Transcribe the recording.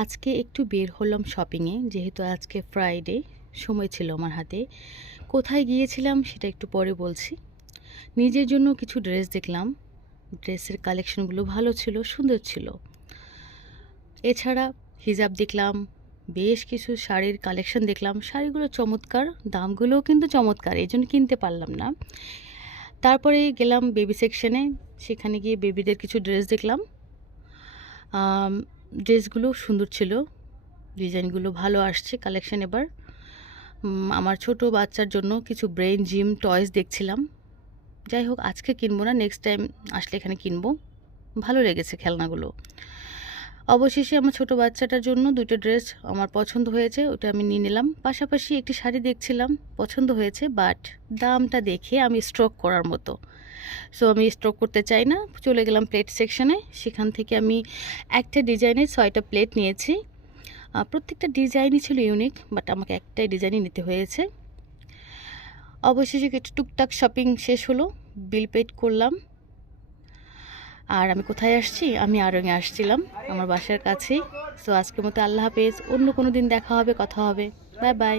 আজকে একটু বের হলাম শপিংয়ে, যেহেতু আজকে ফ্রাইডে, সময় ছিল আমার হাতে। কোথায় গিয়েছিলাম সেটা একটু পরে বলছি। নিজের জন্য কিছু ড্রেস দেখলাম। ড্রেসের কালেকশনগুলো ভালো ছিল, সুন্দর ছিল। এছাড়া হিজাব দেখলাম, বেশ কিছু শাড়ির কালেকশন দেখলাম। শাড়িগুলো চমৎকার, দামগুলোও কিন্তু চমৎকার, এই জন্য কিনতে পারলাম না। তারপরে গেলাম বেবি সেকশনে, সেখানে গিয়ে বেবিদের কিছু ড্রেস দেখলাম। ড্রেসগুলো সুন্দর ছিল, ডিজাইনগুলো ভালো আসছে কালেকশন এবার। আমার ছোট বাচ্চার জন্য কিছু ব্রেইন জিম টয়েস দেখছিলাম। যাই হোক, আজকে কিনবো না, নেক্সট টাইম আসলে এখানে কিনবো। ভালো লেগেছে খেলনাগুলো। অবশেষে আমার ছোট বাচ্চাটার জন্য দুটো ড্রেস আমার পছন্দ হয়েছে, ওটা আমি নিয়ে নিলাম। পাশাপাশি একটি শাড়ি দেখছিলাম, পছন্দ হয়েছে, বাট দামটা দেখে আমি স্ট্রোক করার মতো। সো আমি স্ট্রোক করতে চাই না, চলে গেলাম প্লেট সেকশনে। সেখান থেকে আমি একটা ডিজাইনের 6টা প্লেট নিয়েছি। প্রত্যেকটা ডিজাইনই ছিল ইউনিক, বাট আমাকে একটাই ডিজাইনই নিতে হয়েছে। অবশেষে কিছু টুকটাক শপিং শেষ হলো, বিল পেড করলাম। আর আমি কোথায় আসছি? আমি আড়ংয়ে আসছিলাম, আমার বাসার কাছেই। সো আজকের মতো আল্লাহ হাফেজ, অন্য কোনো দিন দেখা হবে, কথা হবে। Bye bye.